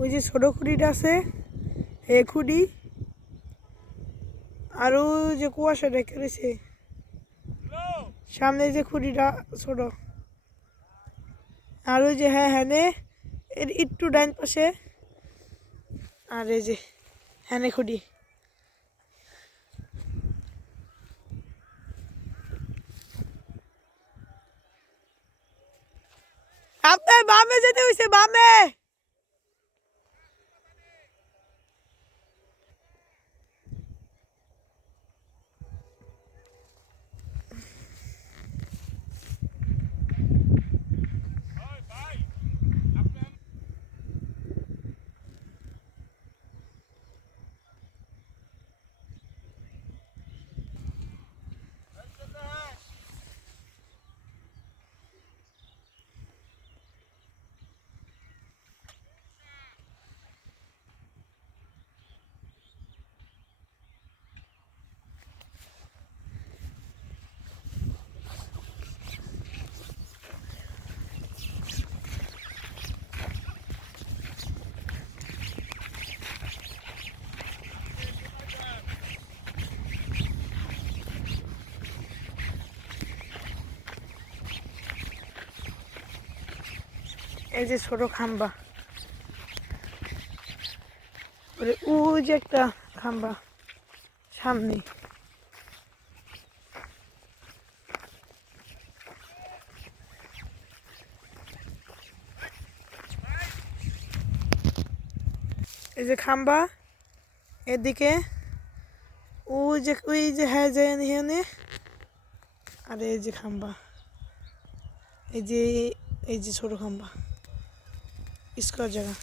ওই যে ছোট খুঁড়িটা আছে, এ খুঁড়ি, আর ওই যে কুয়াশা রেখে রয়েছে। সামনে যে খুঁড়িটা ছোট। আর ওই যে হ্যাঁ হ্যাঁ এর একটু ডাইন পাশে। আর এই যে হ্যাঁ খুঁড়ি। আপনার বামে যেতে হয়েছে বামে। এই যে ছোট খাম্বা। ওই যে একটা খাম্বা সামনে। এই যে খাম্বা, এদিকে ওই যে ওই যে হ্যাঁ যায় এখানে আর এই যে খাম্বা। এই যে এই যে ছোট খাম্বা। i skodziela.